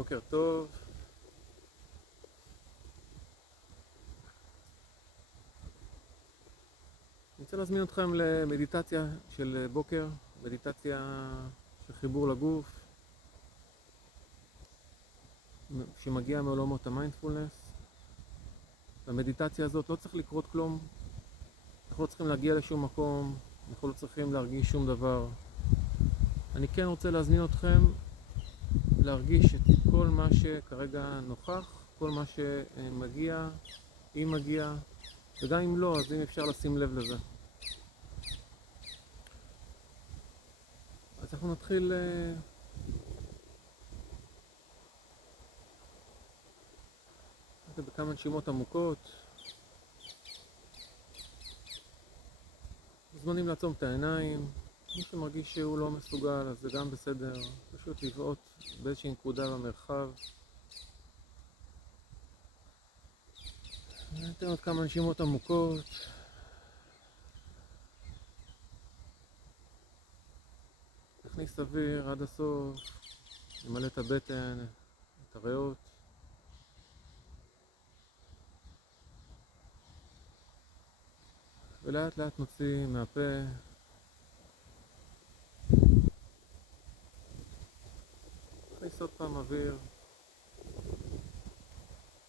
בוקר טוב. אני רוצה להזמין אתכם למדיטציה של בוקר, מדיטציה של חיבור לגוף, שמגיעה מעולמות המיינדפולנס. במדיטציה הזאת לא צריך לקרות כלום, אנחנו לא צריכים להגיע לשום מקום, אנחנו לא צריכים להרגיש שום דבר. אני כן רוצה להזמין אתכם להרגיש את כל מה שכרגע נוכח, כל מה שמגיע, אם מגיע, וגם אם לא, אז אם אפשר לשים לב לזה. אז אנחנו נתחיל בכמה נשימות עמוקות. מוזמנים לעצום את העיניים. מי שמרגיש שהוא לא מסוגל, אז זה גם בסדר. פשוט לבעוט באיזושהי נקודה במרחב. ניתן עוד כמה נשימות עמוקות. נכניס אוויר עד הסוף. נמלא את הבטן, את הריאות. ולאט לאט נוציא מהפה. נכניס עוד פעם אוויר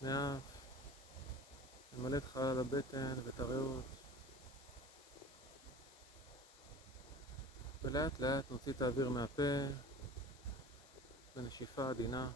מהאף. נמלא את חלל הבטן ואת הריאות. ולאט לאט נוציא את האוויר מהפה בנשיפה עדינה.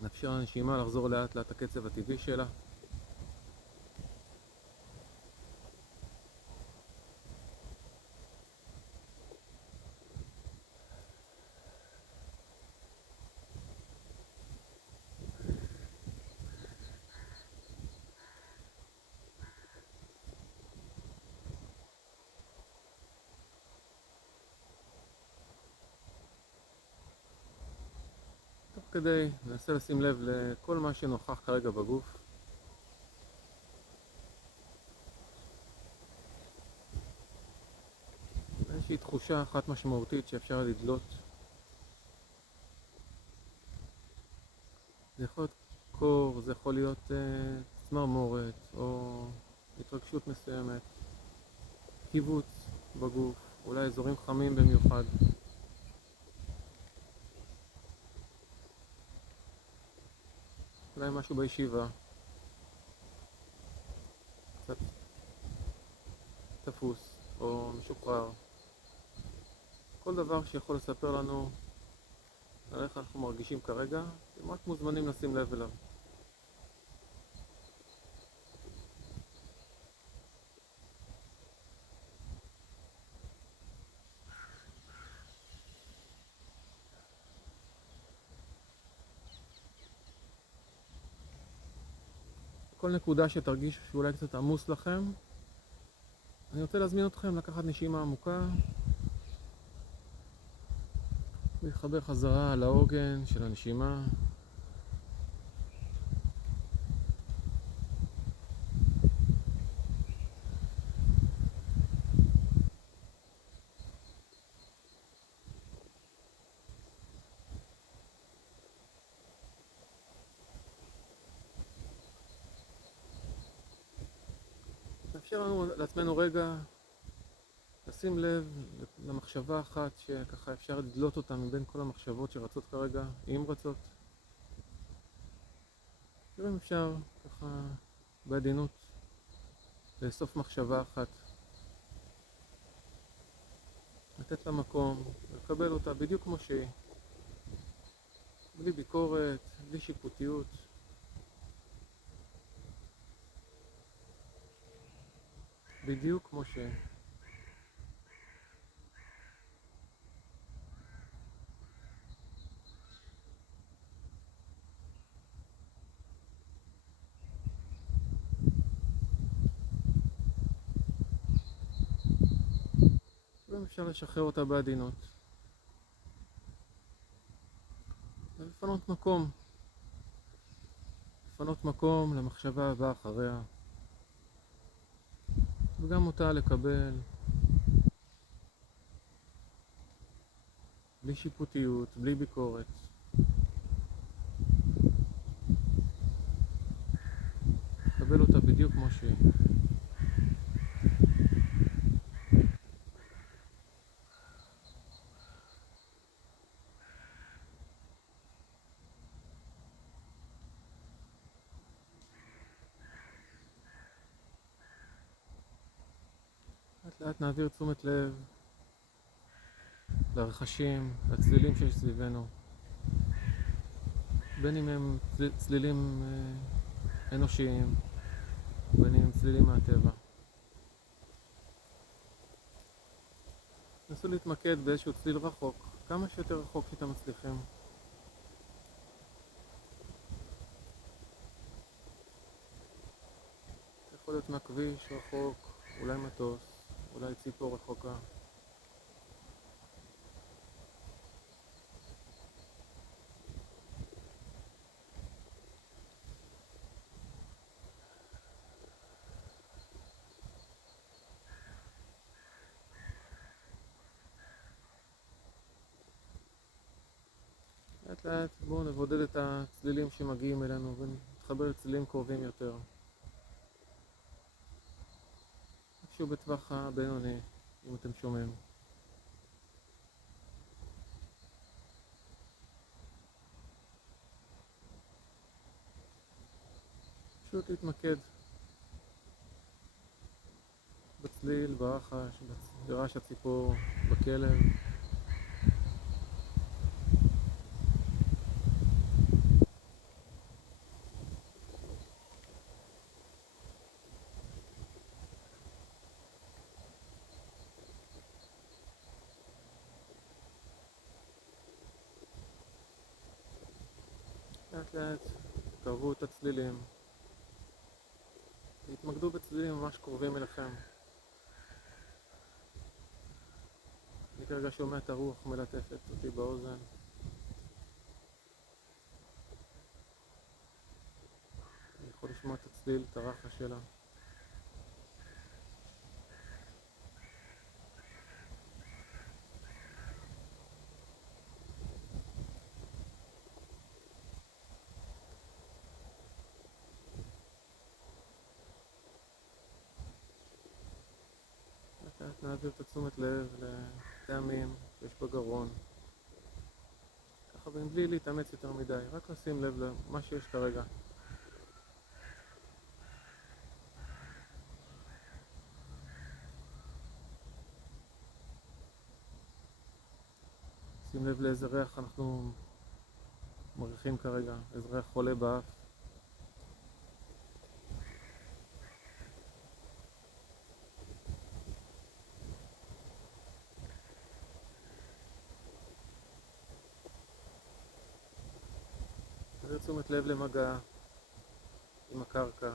נאפשר לנשימה לחזור לאט לאט הקצב הטבעי שלה. תוך כדי ננסה לשים לב לכל מה שנוכח כרגע בגוף. איזושהי תחושה אחת משמעותית שאפשר לדלות. זה יכול להיות קור, זה יכול להיות צמרמורת או התרגשות מסוימת, קיבוץ בגוף, אולי אזורים חמים במיוחד. אולי משהו בישיבה, קצת תפוס או משוחרר. כל דבר שיכול לספר לנו על איך אנחנו מרגישים כרגע, אתם רק מוזמנים לשים לב אליו. כל נקודה שתרגישו שאולי קצת עמוס לכם, אני רוצה להזמין אתכם לקחת נשימה עמוקה ולהתחבר חזרה לעוגן של הנשימה. נאפשר לנו לעצמנו רגע לשים לב למחשבה אחת שככה אפשר לדלות אותה מבין כל המחשבות שרצות כרגע, אם רצות. תראו אם אפשר ככה בעדינות לאסוף מחשבה אחת, לתת לה מקום ולקבל אותה בדיוק כמו שהיא, בלי ביקורת, בלי שיפוטיות. בדיוק כמו שהיא. אפשר לשחרר אותה בעדינות. ולפנות מקום. לפנות מקום למחשבה הבאה אחריה. וגם אותה לקבל. בלי שיפוטיות, בלי ביקורת. לקבל אותה בדיוק כמו שהיא. לאט לאט נעביר תשומת לב לרחשים, לצלילים שיש סביבנו. בין אם הם צלילים אנושיים, בין אם הם צלילים מהטבע. נסו להתמקד באיזשהו צליל רחוק, כמה שיותר רחוק שאתם מצליחים. יכול להיות מהכביש רחוק, אולי מטוס, אולי ציפור רחוקה. לאט לאט בואו נבודד את הצלילים שמגיעים אלינו ונתחבר לצלילים קרובים יותר. איפשהו בטווח הבינוני, אם אתם שומעים. פשוט להתמקד בצליל, ברחש, ברעש הציפור, בכלב. לאט לאט תקרבו את הצלילים. תתמקדו בצלילים ממש קרובים אליכם. אני כרגע שומע את הרוח מלטפת אותי באוזן. אני יכול לשמוע את הצליל, את הרחש שלה. לאט נעביר את תשומת לב לטעמים שיש בגרון. ככה בלי להתאמץ יותר מדי, רק לשים לב למה שיש כרגע. שים לב לאיזה ריח אנחנו מריחים כרגע, איזה ריח חולה באף. תעביר תשומת לב למגע עם הקרקע,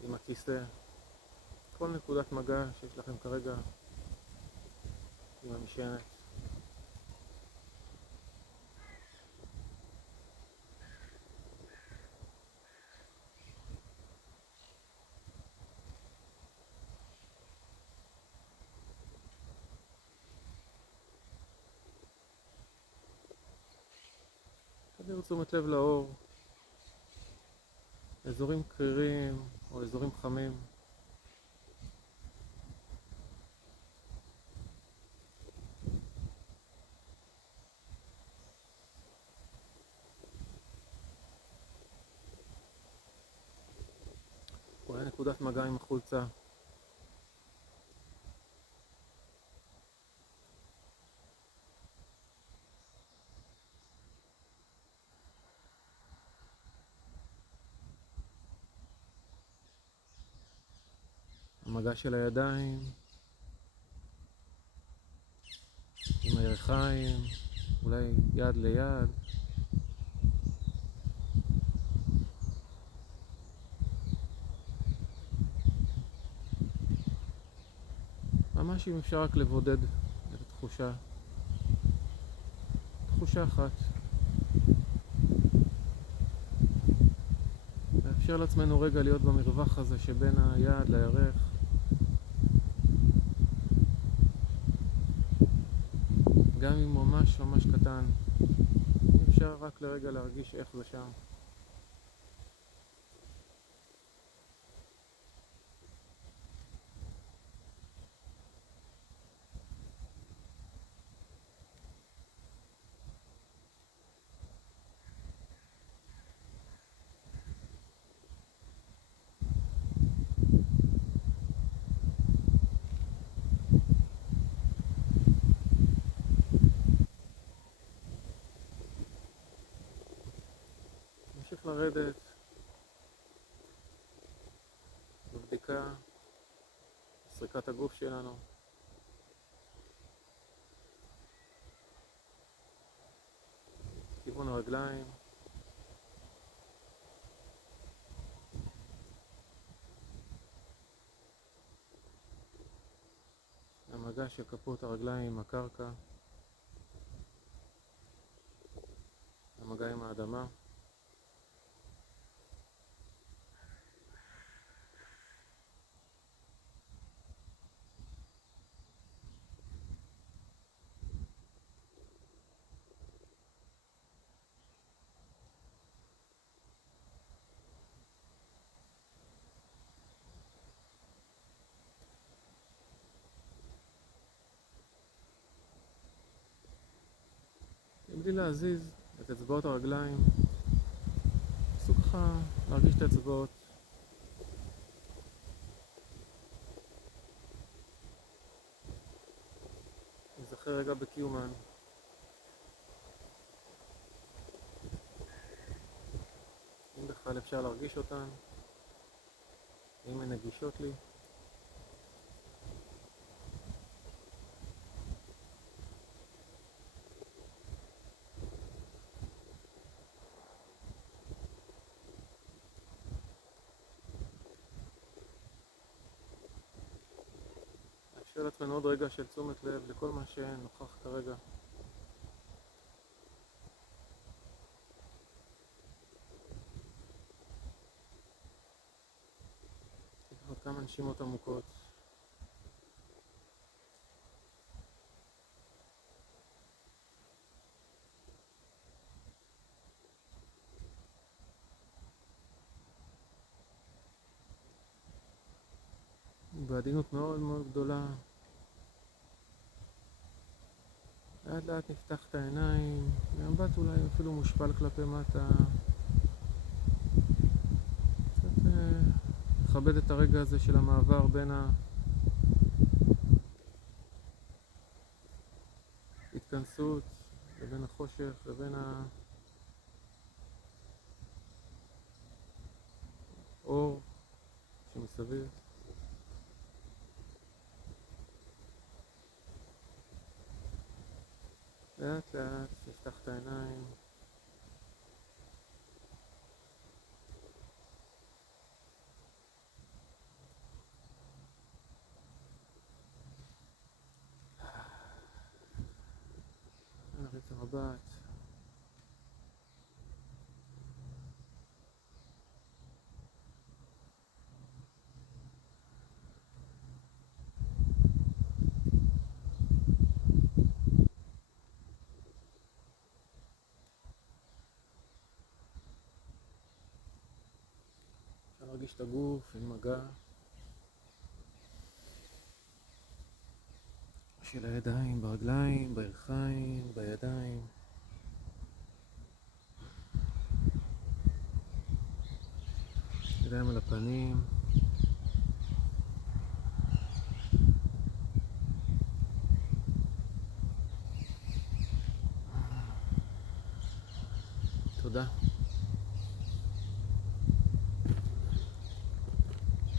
עם הכיסא, כל נקודת מגע שיש לכם כרגע עם המשענת. תעביר תשומת לב לאור, אזורים קרירים או אזורים חמים. אולי נקודת מגע עם החולצה. המגע של הידיים עם הירכיים, אולי יד ליד. ממש אם אפשר רק לבודד את התחושה. תחושה אחת. לאפשר לעצמנו רגע להיות במרווח הזה שבין היד לירך. גם אם ממש ממש קטן. אפשר רק לרגע להרגיש איך זה שם. נמשיך לרדת בבדיקה, סריקת הגוף שלנו. כיוון הרגליים. המגע של כפות הרגליים עם הקרקע. המגע עם האדמה. בלי להזיז את אצבעות הרגליים, נסו ככה להרגיש את האצבעות. נזכר רגע בקיומן. אם בכלל אפשר להרגיש אותן, אם הן נגישות לי. נאפשר לעצמנו עוד רגע של תשומת לב לכל מה שנוכח כרגע. עוד כמה נשימות עמוקות. בעדינות מאוד מאוד גדולה. לאט לאט נפתח את העיניים, מבט אולי אפילו מושפל כלפי מטה. קצת לכבד את הרגע הזה של המעבר בין ההתכנסות לבין החושך לבין האור שמסביב. לאט לאט נפתח את העיניים. נריץ המבט. אפשר להרגיש את הגוף עם מגע של הידיים, ברגליים, בירכיים, בידיים. ידיים על הפנים. תודה.